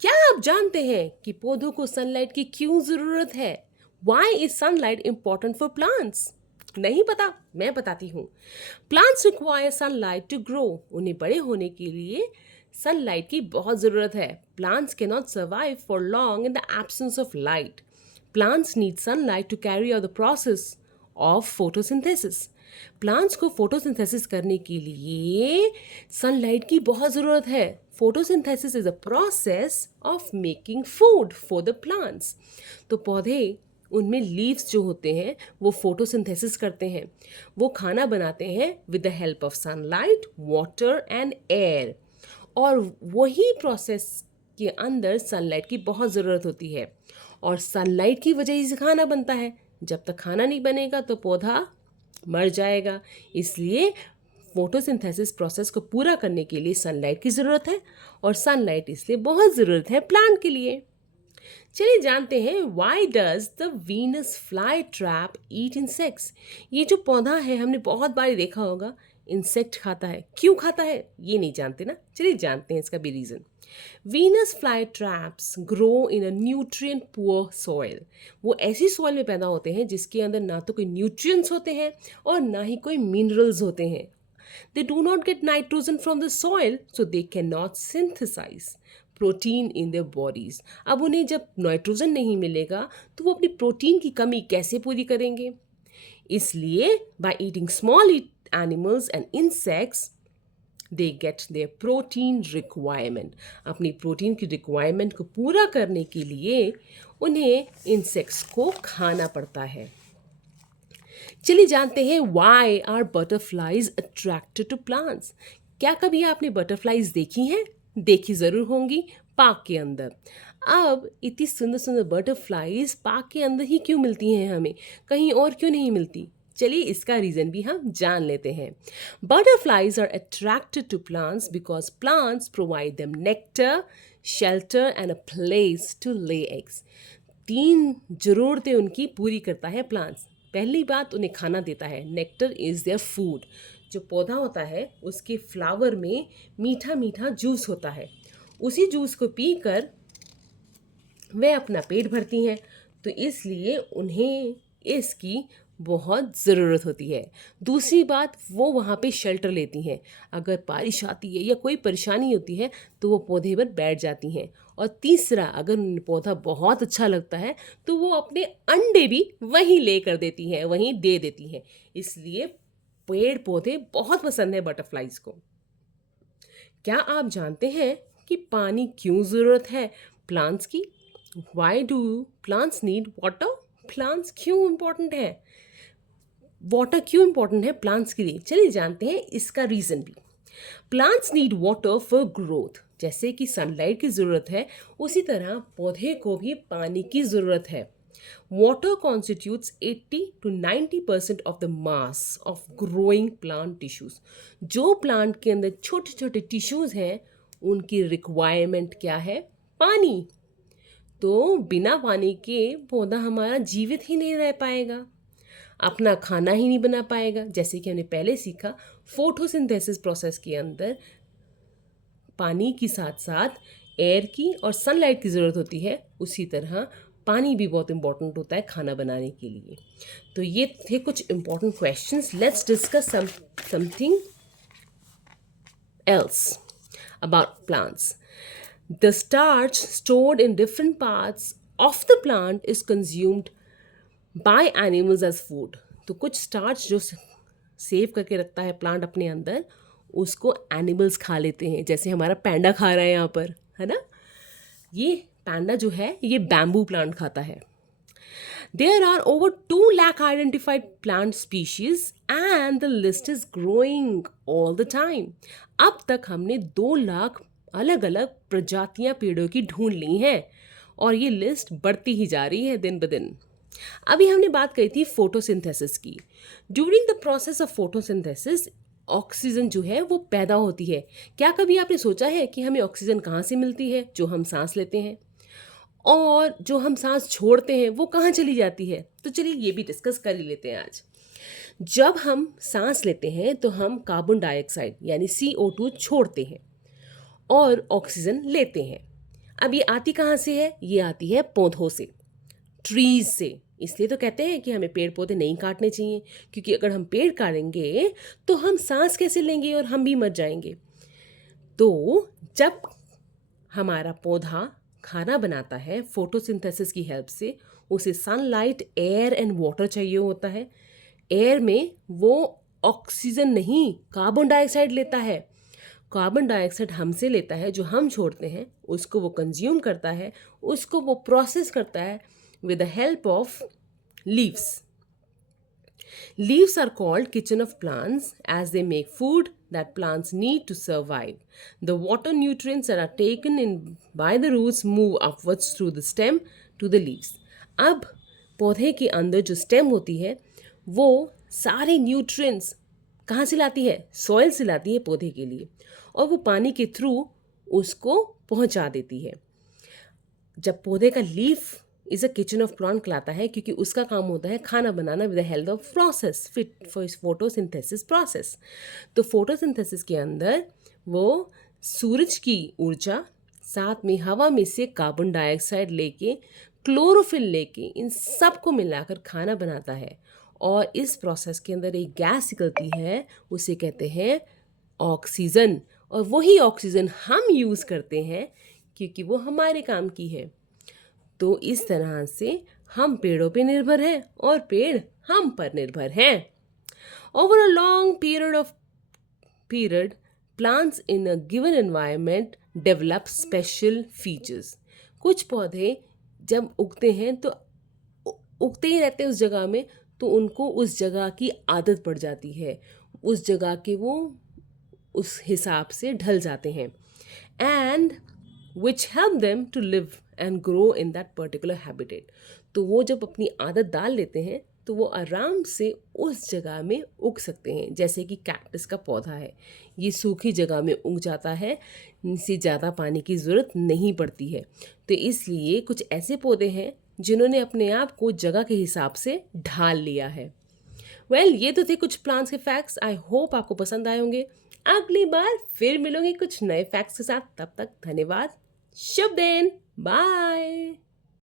क्या आप जानते हैं कि पौधों को सनलाइट की क्यों ज़रूरत है? Why is sunlight important for plants? नहीं पता? मैं बताती हूँ। Plants require sunlight to grow. उन्हें बड़े होने के लिए सनलाइट की बहुत ज़रूरत है. Plants cannot survive for long in the absence of light. Plants need sunlight to carry out the process of photosynthesis. Plants को फोटोसिंथेसिस करने के लिए सनलाइट की बहुत ज़रूरत है. Photosynthesis is a process of making food for the plants. तो पौधे उनमें लीव्स जो होते हैं वो फोटोसिंथेसिस करते हैं. वो खाना बनाते हैं with the help of sunlight, water and air. और वही प्रोसेस के अंदर सनलाइट की बहुत ज़रूरत होती है. और सनलाइट की वजह से खाना बनता है. जब तक खाना नहीं बनेगा तो पौधा मर जाएगा. इसलिए फोटोसिंथेसिस प्रोसेस को पूरा करने के लिए सनलाइट की ज़रूरत है. और सनलाइट इसलिए बहुत ज़रूरत है प्लांट के लिए. चलिए जानते हैं why does the Venus fly trap eat insects. ये जो पौधा है हमने बहुत बार देखा होगा इंसेक्ट खाता है. क्यों खाता है ये नहीं जानते ना. चलिए जानते हैं इसका भी reason. Venus fly traps grow in a nutrient poor soil. वो ऐसी सॉइल में पैदा होते हैं जिसके अंदर ना तो कोई न्यूट्रिएंट्स होते हैं और ना ही कोई मिनरल्स होते हैं. They do not get nitrogen from the soil, so they cannot synthesize protein in their bodies. अब उन्हें जब नाइट्रोजन नहीं मिलेगा तो वो अपनी प्रोटीन की कमी कैसे पूरी करेंगे. इसलिए by eating small animals and insects they get their protein requirement. अपनी प्रोटीन की रिक्वायरमेंट को पूरा करने के लिए उन्हें इंसेक्ट्स को खाना पड़ता है. चलिए जानते हैं why are butterflies attracted to plants. क्या कभी आपने बटरफ्लाइज देखी हैं? देखी ज़रूर होंगी पार्क के अंदर. अब इतनी सुंदर सुंदर बटरफ्लाइज पार्क के अंदर ही क्यों मिलती हैं हमें, कहीं और क्यों नहीं मिलती? चलिए इसका रीज़न भी हम जान लेते हैं. Butterflies are attracted to plants because plants provide them nectar, shelter and a place to lay eggs. 3 ज़रूरतें उनकी पूरी करता है प्लांट्स. पहली बात उन्हें खाना देता है. Nectar is their food. जो पौधा होता है उसके फ्लावर में मीठा मीठा जूस होता है. उसी जूस को पीकर वे अपना पेट भरती हैं. तो इसलिए उन्हें इसकी बहुत ज़रूरत होती है. दूसरी बात वो वहाँ पे शेल्टर लेती हैं. अगर बारिश आती है या कोई परेशानी होती है तो वो पौधे पर बैठ जाती हैं. और तीसरा, अगर उन्हें पौधा बहुत अच्छा लगता है तो वो अपने अंडे भी वहीं ले कर देती हैं, वहीं दे देती हैं. इसलिए पेड़ पौधे बहुत पसंद है बटरफ्लाइज को. क्या आप जानते हैं कि पानी क्यों ज़रूरत है प्लांट्स की? Why do plants need water? Plants क्यों इम्पोर्टेंट है? वाटर क्यों इम्पोर्टेंट है प्लांट्स के लिए? चलिए जानते हैं इसका रीज़न भी. Plants need water for growth. जैसे कि सनलाइट की ज़रूरत है उसी तरह पौधे को भी पानी की ज़रूरत है. Water constitutes 80 to 90% of the mass of growing plant tissues. जो प्लांट के अंदर छोटे छोटे टिश्यूज़ हैं उनकी रिक्वायरमेंट क्या है? पानी. तो बिना पानी के पौधा हमारा जीवित ही नहीं रह पाएगा, अपना खाना ही नहीं बना पाएगा. जैसे कि हमने पहले सीखा फोटोसिंथेसिस प्रोसेस के अंदर पानी के साथ साथ एयर की और सनलाइट की ज़रूरत होती है. उसी तरह पानी भी बहुत इम्पॉर्टेंट होता है खाना बनाने के लिए. तो ये थे कुछ important questions. Let's discuss something else about plants. The starch stored in different parts of the plant is consumed by animals as food. तो कुछ स्टार्च जो सेव करके रखता है प्लांट अपने अंदर उसको एनिमल्स खा लेते हैं. जैसे हमारा पैंडा खा रहा है यहाँ पर, है ना. ये पैंडा जो है ये बैम्बू प्लांट खाता है. There are over 2 lakh identified plant species and the list is growing all the time. अब तक हमने 2 लाख अलग अलग प्रजातियां पेड़ों की ढूंढ ली हैं और ये लिस्ट बढ़ती ही जा रही है दिन ब दिन. अभी हमने बात करी थी फोटोसिंथेसिस की. During the process of photosynthesis oxygen जो है वो पैदा होती है. क्या कभी आपने सोचा है कि हमें ऑक्सीजन कहाँ से मिलती है? जो हम सांस लेते हैं. और जो हम सांस छोड़ते हैं वो कहाँ चली जाती है? तो चलिए ये भी डिस्कस कर ही लेते हैं आज. जब हम सांस लेते हैं तो हम कार्बन डाइऑक्साइड यानी CO2 छोड़ते हैं और ऑक्सीजन लेते हैं. अब ये आती कहाँ से है? ये आती है पौधों से, ट्रीज से। इसलिए तो कहते हैं कि हमें पेड़ पौधे नहीं काटने चाहिए, क्योंकि अगर हम पेड़ काटेंगे तो हम सांस कैसे लेंगे और हम भी मर जाएंगे। तो जब हमारा पौधा खाना बनाता है फोटोसिंथेसिस की हेल्प से, उसे सनलाइट, एयर एंड वाटर चाहिए होता है। एयर में वो ऑक्सीजन नहीं, कार्बन डाइऑक्साइड लेता है। कार्बन डाइऑक्साइड हमसे लेता है, जो हम छोड़ते हैं, उसको वो कंज्यूम करता है, उसको वो प्रोसेस करता है with the help of leaves. Leaves are called kitchen of plants as they make food that plants need to survive. The water nutrients that are taken in by the roots move upwards through the stem to the leaves. अब पौधे के अंदर जो stem होती है वो सारे nutrients कहाँ से लाती है? सॉइल से लाती है पौधे के लिए, और वो पानी के थ्रू उसको पहुंचा देती है। जब पौधे का leaf is a kitchen of plant कहलाता है, क्योंकि उसका काम होता है खाना बनाना with the help of process, fit for photosynthesis process. तो फोटोसिंथेसिस के अंदर वो सूरज की ऊर्जा साथ में हवा में से कार्बन डाइऑक्साइड लेके, क्लोरोफिल लेके, इन सब को मिलाकर खाना बनाता है। और इस प्रोसेस के अंदर एक गैस निकलती है, उसे कहते हैं ऑक्सीजन। और वही ऑक्सीजन हम यूज़ करते हैं क्योंकि वो हमारे काम की है। तो इस तरह से हम पेड़ों पे निर्भर हैं और पेड़ हम पर निर्भर हैं। Over a long period plants in a given environment develop special features. कुछ पौधे जब उगते हैं तो उगते ही रहते हैं उस जगह में, तो उनको उस जगह की आदत पड़ जाती है, उस जगह के वो उस हिसाब से ढल जाते हैं, and which help them to live and grow in that particular habitat. तो वो जब अपनी आदत डाल लेते हैं तो वो आराम से उस जगह में उग सकते हैं। जैसे कि कैक्टस का पौधा है, ये सूखी जगह में उग जाता है, इसे ज़्यादा पानी की ज़रूरत नहीं पड़ती है। तो इसलिए कुछ ऐसे पौधे हैं जिन्होंने अपने आप को जगह के हिसाब से ढाल लिया है। ये तो थे कुछ प्लांट्स के फैक्ट्स। आई होप आपको पसंद आए होंगे। अगली बार फिर मिलूंगी कुछ नए फैक्ट्स के साथ। तब तक धन्यवाद। शुभ दिन। बाय।